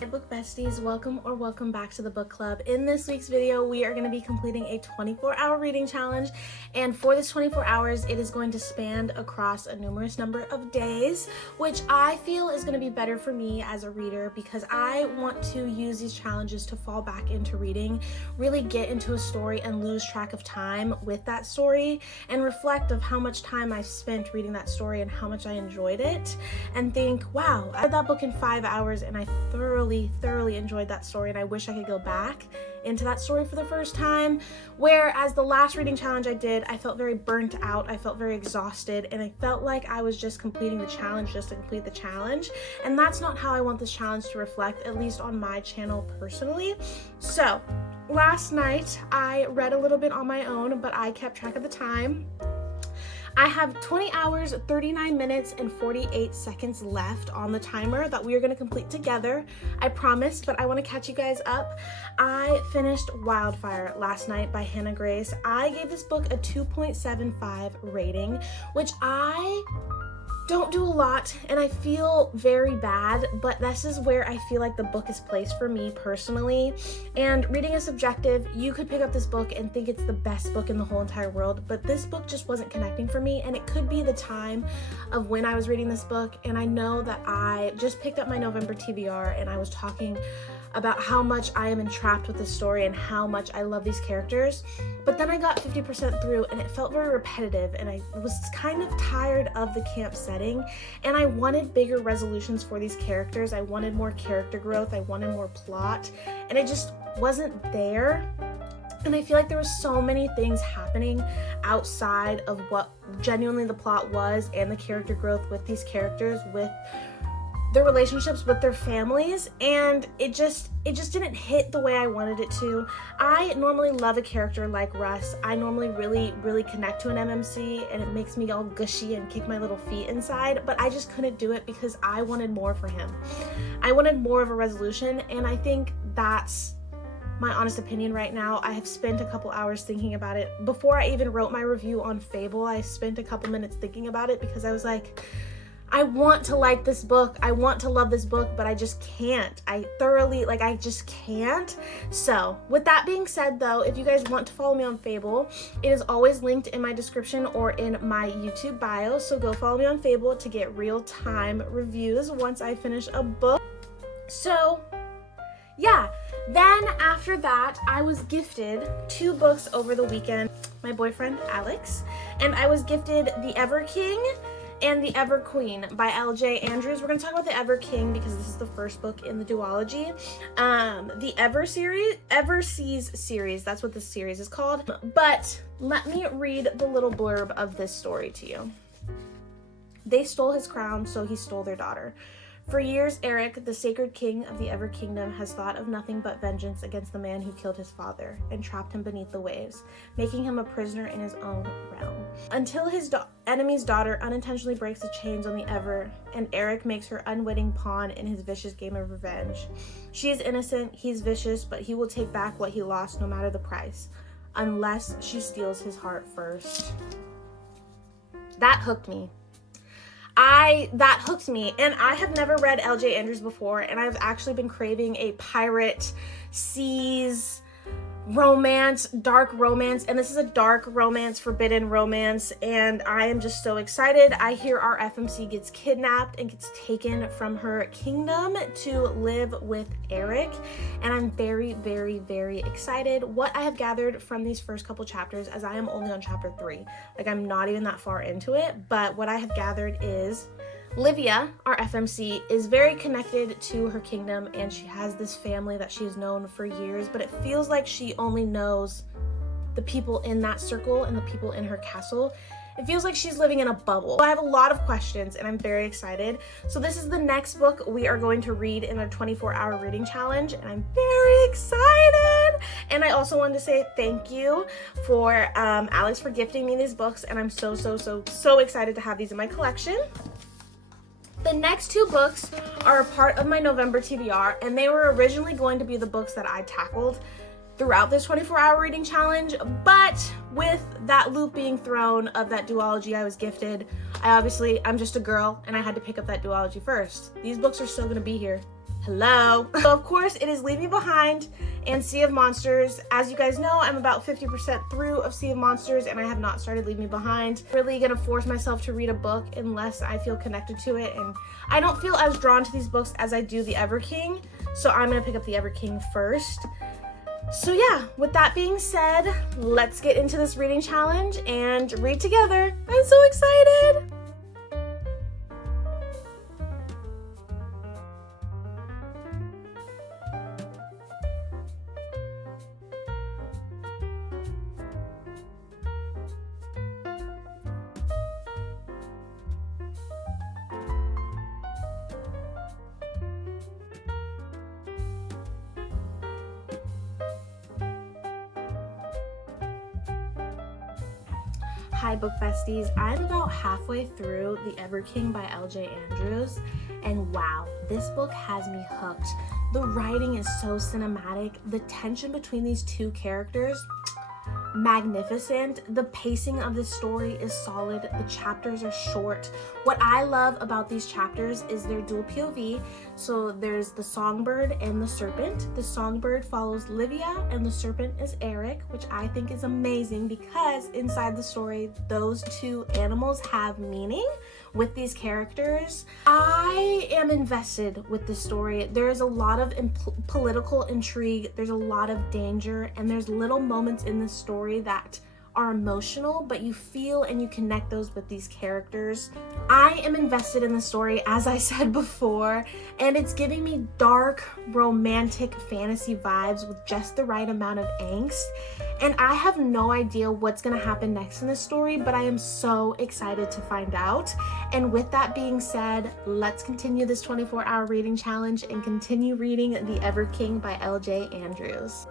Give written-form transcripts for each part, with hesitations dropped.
Hey book besties, welcome back to the book club. In this week's video, we are going to be completing a 24-hour reading challenge, and for this 24 hours, it is going to span across a numerous number of days, which I feel is going to be better for me as a reader because I want to use these challenges to fall back into reading, really get into a story and lose track of time with that story, and reflect of how much time I've spent reading that story and how much I enjoyed it, and think, wow, I read that book in 5 hours and I thoroughly enjoyed that story, and I wish I could go back into that story for the first time. Whereas the last reading challenge I did, I felt very burnt out, I felt very exhausted, and I felt like I was just completing the challenge just to complete the challenge, and that's not how I want this challenge to reflect, at least on my channel personally. So last night I read a little bit on my own, but I kept track of the time. I have 20 hours, 39 minutes, and 48 seconds left on the timer that we are going to complete together. I promise, but I want to catch you guys up. I finished Wildfire last night by Hannah Grace. I gave this book a 2.75 rating, which I don't do a lot, and I feel very bad, but this is where I feel like the book is placed for me personally. And reading is subjective. You could pick up this book and think it's the best book in the whole entire world, but this book just wasn't connecting for me, and it could be the time of when I was reading this book. And I know that I just picked up my November TBR, and I was talking about how much I am entrapped with this story and how much I love these characters. But then I got 50% through and it felt very repetitive, and I was kind of tired of the camp setting, and I wanted bigger resolutions for these characters. I wanted more character growth, I wanted more plot, and it just wasn't there. And I feel like there were so many things happening outside of what genuinely the plot was and the character growth with these characters, with their relationships with their families, and it just didn't hit the way I wanted it to. I normally love a character like Russ. I normally really connect to an MMC, and it makes me all gushy and kick my little feet inside, but I just couldn't do it because I wanted more for him. I wanted more of a resolution, and I think that's my honest opinion right now. I have spent a couple hours thinking about it. Before I even wrote my review on Fable, I spent a couple minutes thinking about it because I was like, I want to like this book, I want to love this book, but I just can't. I just can't. So with that being said though, if you guys want to follow me on Fable, it is always linked in my description or in my YouTube bio, so go follow me on Fable to get real-time reviews once I finish a book. So yeah, then after that, I was gifted 2 books over the weekend. My boyfriend Alex, and I was gifted The Ever King and The Ever Queen by L.J. Andrews. We're going to talk about The Ever King because this is the first book in the duology. The Everseas series, that's what this series is called. But let me read the little blurb of this story to you. They stole his crown, so he stole their daughter. For years, Eric, the sacred king of the Ever Kingdom, has thought of nothing but vengeance against the man who killed his father and trapped him beneath the waves, making him a prisoner in his own realm. Until his enemy's daughter unintentionally breaks the chains on the Ever, and Eric makes her unwitting pawn in his vicious game of revenge. She is innocent, he's vicious, but he will take back what he lost no matter the price, unless she steals his heart first. That hooked me. That hooked me, and I have never read L.J. Andrews before, and I've actually been craving a pirate seas romance, dark romance, and this is a dark romance, forbidden romance, and I am just so excited. I hear our FMC gets kidnapped and gets taken from her kingdom to live with Eric, and I'm very excited. What I have gathered from these first couple chapters, as I am only on chapter 3, like I'm not even that far into it, but what I have gathered is Livia, our FMC, is very connected to her kingdom, and she has this family that she has known for years, but it feels like she only knows the people in that circle and the people in her castle. It feels like she's living in a bubble. I have a lot of questions, and I'm very excited. So this is the next book we are going to read in our 24-hour reading challenge, and I'm very excited. And I also wanted to say thank you for Alex for gifting me these books, and I'm so excited to have these in my collection. The next 2 books are a part of my November TBR, and they were originally going to be the books that I tackled throughout this 24-hour reading challenge, but with that loop being thrown of that duology I was gifted, I'm just a girl, and I had to pick up that duology first. These books are still going to be here. Hello. So of course it is Leave Me Behind and Sea of Monsters. As you guys know, I'm about 50% through of Sea of Monsters and I have not started Leave Me Behind. I'm really gonna force myself to read a book unless I feel connected to it, and I don't feel as drawn to these books as I do the Ever King, so I'm gonna pick up the Ever King first. So yeah, with that being said, let's get into this reading challenge and read together. I'm so excited! Hi book besties, I'm about halfway through The Ever King by L.J. Andrews, and wow, this book has me hooked. The writing is so cinematic, the tension between these two characters, magnificent. The pacing of this story is solid. The chapters are short. What I love about these chapters is their dual POV. So there's the songbird and the serpent. The songbird follows Livia and the serpent is Eric, which I think is amazing because inside the story, those two animals have meaning with these characters. I am invested with this story. There is a lot of political intrigue, there's a lot of danger, and there's little moments in this story that are emotional, but you feel and you connect those with these characters. I am invested in the story, as I said before, and it's giving me dark, romantic fantasy vibes with just the right amount of angst. And I have no idea what's gonna happen next in this story, but I am so excited to find out. And with that being said, let's continue this 24-hour reading challenge and continue reading The Ever King by L.J. Andrews.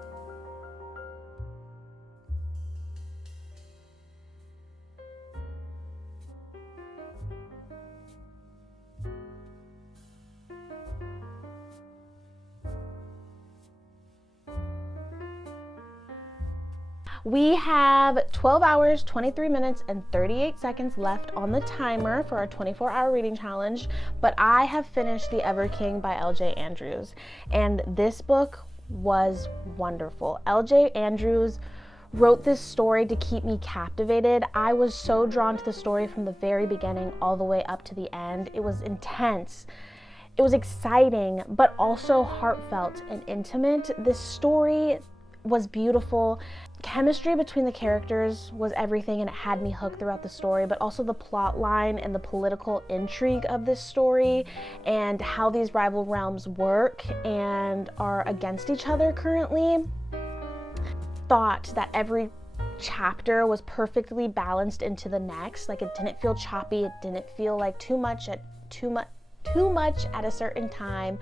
We have 12 hours, 23 minutes, and 38 seconds left on the timer for our 24-hour reading challenge, but I have finished The Ever King by L.J. Andrews, and this book was wonderful. L.J. Andrews wrote this story to keep me captivated. I was so drawn to the story from the very beginning all the way up to the end. It was intense. It was exciting, but also heartfelt and intimate. This story was beautiful. Chemistry between the characters was everything, and it had me hooked throughout the story, but also the plot line and the political intrigue of this story and how these rival realms work and are against each other currently. Thought that every chapter was perfectly balanced into the next. Like, it didn't feel choppy, it didn't feel like too much at a certain time.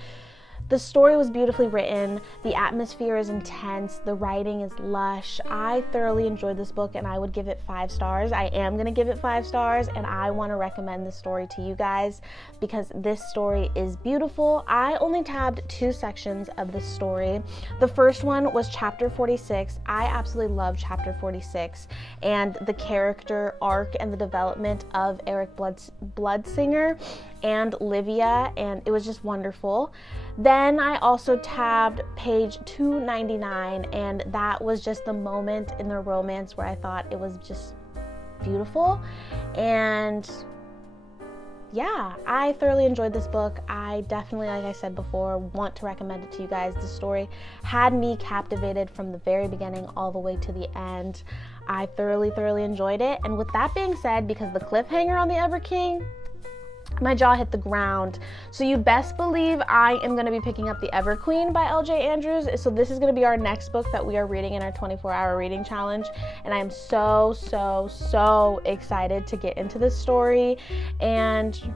The story was beautifully written, the atmosphere is intense, the writing is lush. I thoroughly enjoyed this book and I would give it 5 stars. I am going to give it 5 stars, and I want to recommend this story to you guys because this story is beautiful. I only tabbed 2 sections of this story. The first one was chapter 46. I absolutely love chapter 46 and the character arc and the development of Eric Bloodsinger and Livia, and it was just wonderful. Then I also tabbed page 299, and that was just the moment in the romance where I thought it was just beautiful. And yeah, I thoroughly enjoyed this book. I definitely, like I said before, want to recommend it to you guys. The story had me captivated from the very beginning all the way to the end. I thoroughly enjoyed it. And with that being said, because the cliffhanger on The Ever King, my jaw hit the ground. So you best believe I am going to be picking up The Ever Queen by L.J. Andrews. So this is going to be our next book that we are reading in our 24-hour reading challenge. And I'm so excited to get into this story and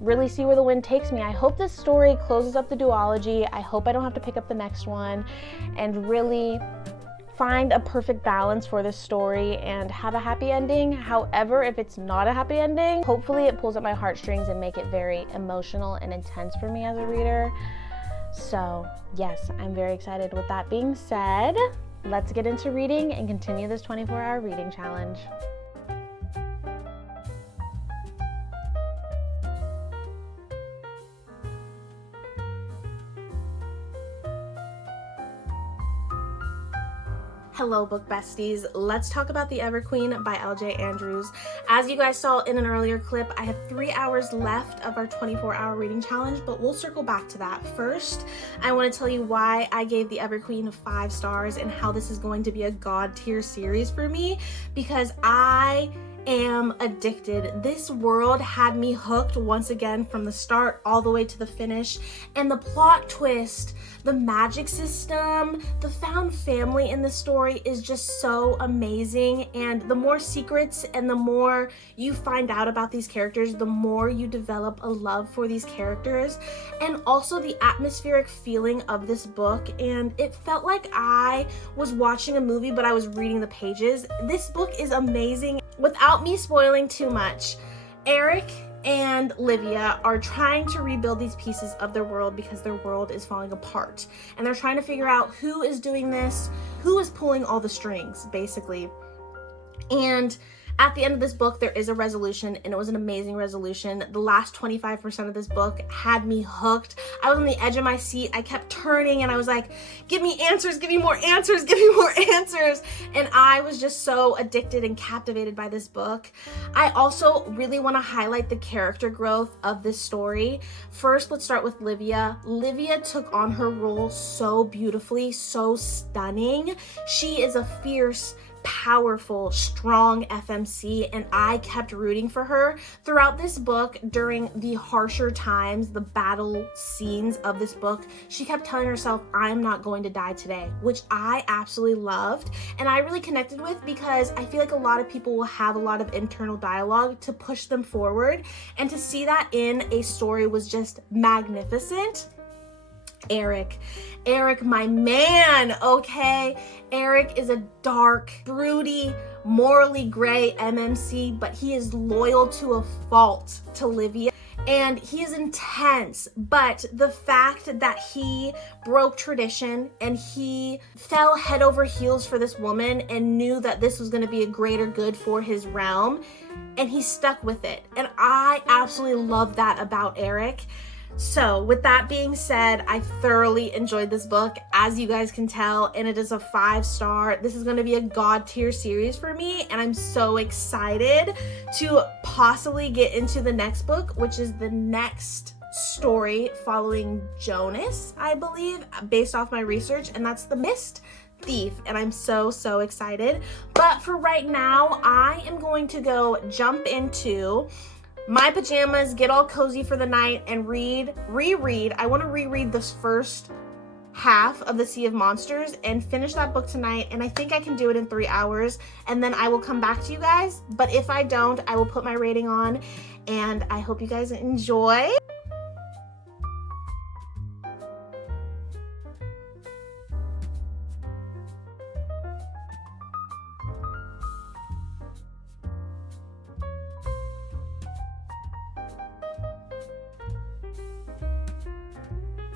really see where the wind takes me. I hope this story closes up the duology. I hope I don't have to pick up the next one, and really find a perfect balance for this story and have a happy ending. However, if it's not a happy ending, hopefully it pulls at my heartstrings and make it very emotional and intense for me as a reader. So yes, I'm very excited. With that being said, let's get into reading and continue this 24-hour reading challenge. Hello book besties, let's talk about The Everqueen by LJ Andrews. As you guys saw in an earlier clip, I have 3 hours left of our 24-hour reading challenge, but we'll circle back to that. First, I want to tell you why I gave The Everqueen 5 stars and how this is going to be a god tier series for me, because I am addicted. This world had me hooked once again from the start all the way to the finish, and the plot twist, the magic system, the found family in the story is just so amazing. And the more secrets and the more you find out about these characters, the more you develop a love for these characters, and also the atmospheric feeling of this book. And it felt like I was watching a movie, but I was reading the pages. This book is amazing. Without me spoiling too much, Eric and Livia are trying to rebuild these pieces of their world because their world is falling apart. And they're trying to figure out who is doing this, who is pulling all the strings, basically. And at the end of this book, there is a resolution, and it was an amazing resolution. The last 25% of this book had me hooked. I was on the edge of my seat. I kept turning, and I was like, give me answers, give me more answers, give me more answers. And I was just so addicted and captivated by this book. I also really want to highlight the character growth of this story. First, let's start with Livia. Livia took on her role so beautifully, so stunning. She is a fierce, powerful, strong FMC, and I kept rooting for her throughout this book. During the harsher times, the battle scenes of this book, she kept telling herself, I'm not going to die today, which I absolutely loved and I really connected with, because I feel like a lot of people will have a lot of internal dialogue to push them forward, and to see that in a story was just magnificent. Eric, my man, okay? Eric is a dark, broody, morally gray MMC, but he is loyal to a fault to Livia. And he is intense, but the fact that he broke tradition and he fell head over heels for this woman and knew that this was going to be a greater good for his realm, and he stuck with it. And I absolutely love that about Eric. So with that being said, I thoroughly enjoyed this book, as you guys can tell, and it is a 5-star. This is going to be a god tier series for me, and I'm so excited to possibly get into the next book, which is the next story following Jonas, I believe, based off my research, and that's The Mist Thief, and I'm so excited. But for right now, I am going to go jump into my pajamas, get all cozy for the night, and reread. I want to reread this first half of The Sea of Monsters and finish that book tonight, and I think I can do it in 3 hours, and then I will come back to you guys. But if I don't, I will put my rating on, and I hope you guys enjoy.